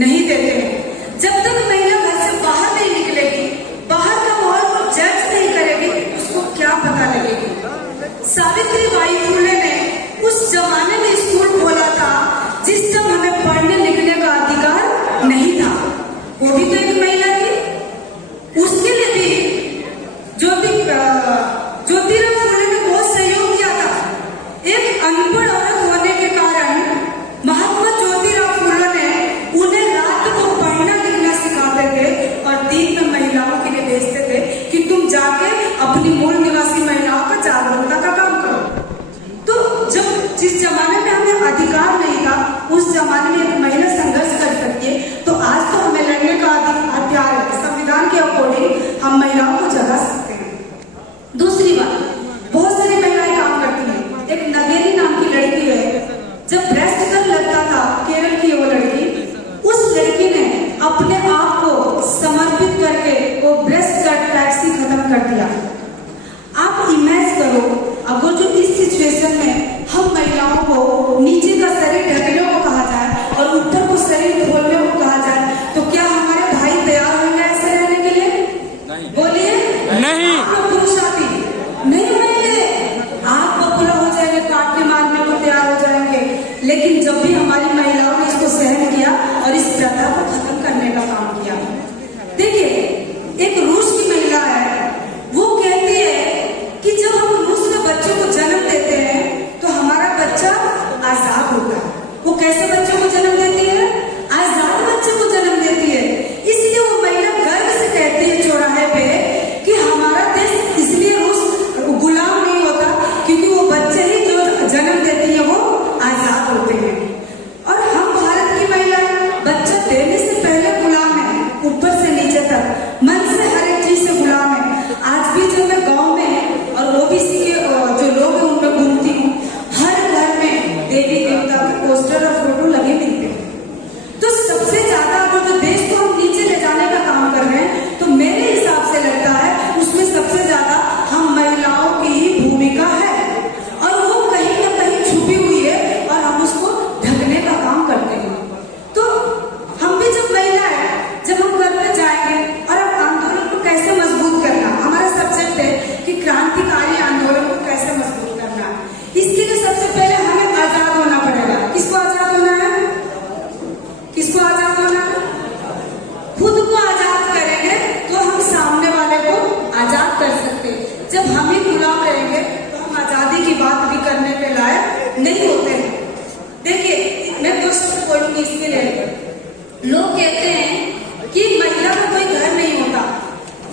नहीं देते हैं। जब तक महिला घर से बाहर नहीं निकलेगी, बाहर का माहौल को जज नहीं करेगी, उसको क्या पता लगेगी। सावित्रीबाई फुले ने उस जमाने में स्कूल खोला था जिस समय हमें पढ़ने लिखने का अधिकार नहीं था। वो भी तो एक महिला थी। उसके लिए भी ज्योतिराव फुले ने बहुत सहयोग किया था। एक अनपढ़ औरत होने के कारण महात्मा ज्योतिराव फुले ने उन्हें रात को पढ़ना लिखना सिखाते थे और दिन में महिलाओं के लिए भेजते थे कि तुम जाके अपनी मूल निवासी महिलाओं का जागरूकता का काम करो। तो जब जिस जमाने में हमें अधिकार नहीं था, उस जमाने में एक महिला संघर्ष कर सकती है, तो आज तो हमें लड़ने का हथियार है। संविधान के अकॉर्डिंग हम महिलाओं को जगा सकते हैं। दूसरी बात, बहुत सारी महिलाएं काम करती हैं। एक नगेरी नाम की लड़की है, जब ब्रेस्ट कर लगता था, केरल की वो लड़की, उस लड़की ने अपने आप को समर्पित करके वो ब्रेस्ट कट टैक्सी खत्म कर दिया। आप इमेजिन करो, अगर जो इस सिचुएशन में हम महिलाओं को नीचे का शरीर ढकने को कहा जाए और ऊपर को शरीर खोलने को कहा जाए, तो क्या हमारे भाई तैयार होंगे ऐसे रहने के लिए? बोलिए नहीं। आप लोग पुरुषार्थी नहीं होंगे, आप बबूला हो जाएंगे, काटने मारने को तैयार हो जाएंगे। लेकिन जब भी हमारी महिलाओं ने इसको सहन किया और इस प्रथा को खत्म करने का काम किया। देखिए, एक रूस की महिला है, वो कहती है कि जब हम रूस में बच्चों को जन्म देते हैं तो हमारा बच्चा आजाद होता है। वो कैसे बच्चों को जन्म देती है? आजाद बच्चे को जन्म देती है। इसलिए वो महिला गर्व से कहती है चौराहे पे कि हमारा देश इसलिए रूस गुलाम नहीं होता क्योंकि वो बच्चे ही जो जन्म देती है वो आजाद होते हैं। और हम भारत की महिला बच्चा देने से पहले गुलाम है, ऊपर से नीचे तक, मन से हर एक चीज से गुलाम है। आज भी जब मैं गाँव में और ओबीसी के जो लोग हैं उनमें घूमती हूँ, हर घर में देवी देवता के पोस्टर और फोटो लगे मिलते हैं। तो सबसे ज्यादा अगर जो देश को हम नीचे ले जाने का काम कर रहे हैं, तो मेरे हिसाब से लगता है उसमें सबसे ज्यादा हम महिलाओं की ही भूमिका है और वो कहीं ना कहीं छुपी हुई है और हम उसको ढकने का काम करते हैं। तो हम भी जब महिला है, जब हम करते जाएंगे और अब आंदोलन को कैसे मजबूत करना, हमारा सब्जेक्ट है कि क्रांतिकारी आंदोलन को कैसे मजबूत करना। इसके लिए सबसे पहले हमें आजाद होना पड़ेगा। किसको आजाद होना है? किसको आजाद होना है? खुद को आजाद करेंगे तो हम सामने वाले को आजाद कर सकते हैं। जब हम ही गुलाम रहेंगे तो हम आजादी की बात भी करने के लायक नहीं होते हैं। देखिए, मैं दो शब्द बोलूंगी इसके लिए। लोग कहते हैं कि महिला का कोई घर नहीं होता,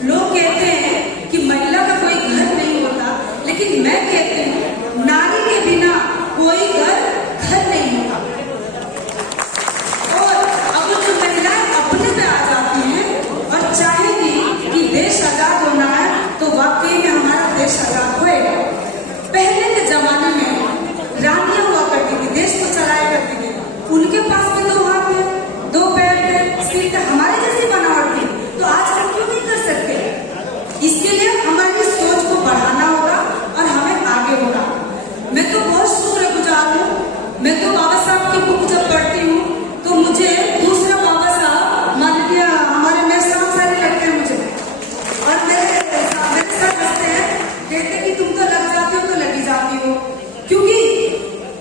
लोग कहते हैं कि महिला का कोई घर नहीं होता, लेकिन मैं कहती हूँ नारी के बिना कोई घर नहीं होता। और अगर जो महिलाएं अपने पे आ जाती हैं और चाहेगी कि देश आजाद होना है, तो वाकई में हमारा देश आजाद होएगा। पहले के जमाने में रानियां हुआ करती थी, देश को चलाया करती थी, उनके पास भी दो हाथ थे, दो पैर थे, सिर हमारे जैसी बनावट थी। तो आज हम क्यों नहीं कर सकते? इसके लिए हमारी सोच को बढ़ाना होगा और हमें आगे होगा। मैं तो बहुत शुक्रगुजार हूँ। मैं तो बाबा साहब की बुक जब पढ़ती हूँ तो मुझे दूसरा बाबा साहब माननीय हमारे मेरे सारे लगते हैं मुझे, और मेरे साथ हंसते हैं, कहते कि तुम तो लग जाती हो तो लगी जाती हो। क्योंकि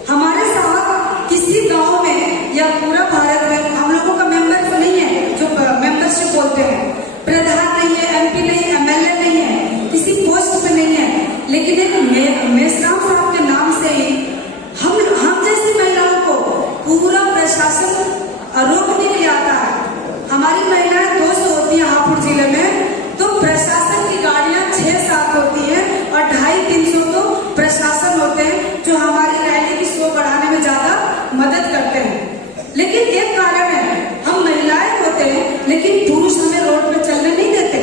हमारे साथ किसी गांव में या पूरा भारत में हम लोगों का मेंबर तो नहीं है, जो मेंबरशिप बोलते हैं, प्रधान नहीं है, एमपी नहीं है, एमएलए नहीं है, किसी पोस्ट पे नहीं है, लेकिन एक मेश्राम साहब के नाम से ही हम जैसी महिलाओं को पूरा प्रशासन रोकने के लिए आता है। हमारी महिलाएं 200 होती है हापुड़ जिले में, तो प्रशासन की गाड़ियां 6-7 होती है और 250-300 तो प्रशासन होते हैं जो हमारी रैली की शो बढ़ाने में ज्यादा मदद करते हैं। लेकिन एक कारण है, हम महिलाएं होते हैं लेकिन पुरुष हमें रोड पे चलने नहीं देते।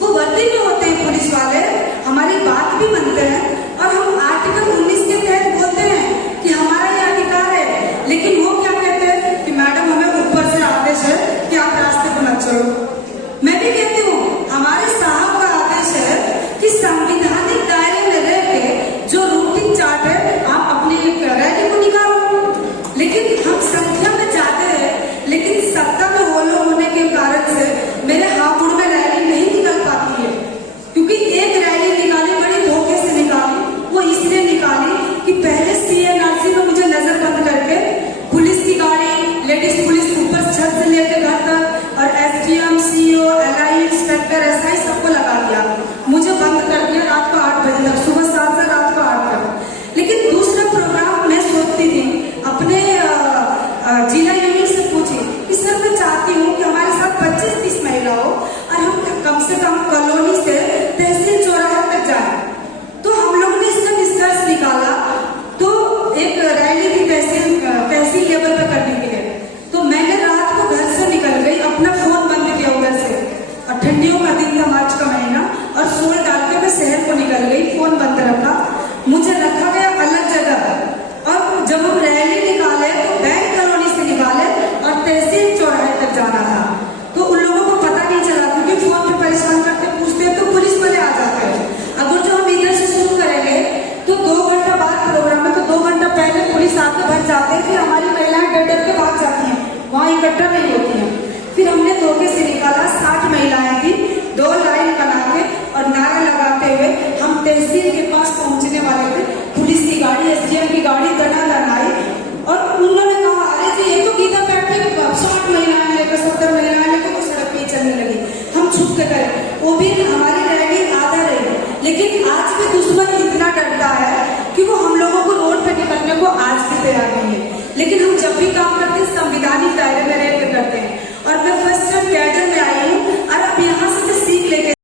वो वर्दी में होते हैं पुलिस वाले, हमारी बात भी मानते हैं और हम आर्टिकल 19 के तहत बोलते हैं कि हमारा ये अधिकार है, लेकिन वो क्या कहते हैं कि मैडम हमें ऊपर से आदेश है कि आप रास्ते पर मत चलो। मैं भी कहती हूँ रात को 8 बजे तक, सुबह 7 से रात को 8 तक। लेकिन दूसरा प्रोग्राम मैं सोचती थी, अपने जिला यूनिट से पूछी कि सर मैं चाहती हूँ कि हमारे साथ 25-30 महिला हो और हम कम से कम कॉलोनी से तहसील चौराहे तक जाए। तो हम लोगों ने इसका निष्कर्ष निकाला, तो एक रैली थी तहसील लेवल पर करने के लिए। तो मैंने रात को घर से निकल गई, अपना फोन बंद किया उधर से, और ठंडियों का दिन था, मार्च का महीना, और सोल डाल के मैं शहर को निकल गई, फोन बंद रखा। मुझे रखा गया अलग जगह, और जब हम रैली निकाले तो बैंक कॉलोनी से निकाले और तहसील चौराहे तक जाना था। तो उन लोगों को पता नहीं चला, क्योंकि फोन पे परेशान करते पूछते तो पुलिस वाले आ जाते हैं। अगर जो हम इधर से शुरू करेंगे तो 2 घंटा बाद प्रोग्राम है, तो 2 घंटा पहले पुलिस आके भर जाते हैं, फिर हमारी महिलाएं डर डर के भाग जाती हैं, वहां इकट्ठा नहीं होती हैं। फिर हमने धोखे से निकाला, 60 महिलाएं थी, 2 लाइन बना के और नारा लगाते हुए हम तहसील के पास पहुंचने वाले थे। पुलिस की गाड़ी, एसडीएम की गाड़ी दनादन आई, और उन्होंने कहा अरे जी ये तो गीता बैठ के 60 महिलाएं लेकर 70 महिलाएं लेकर तो सड़क पे चलने लगी। हम छुप के गए, वो भी हमारी रैली आधा रही। लेकिन आज भी दुश्मन इतना डरता है कि वो हम लोगों को रोड पे निकलने को आज भी तैयार नहीं है। लेकिन हम जब भी काम करते हैं संविधानिक दायरे में रहकर करते हैं। और मैं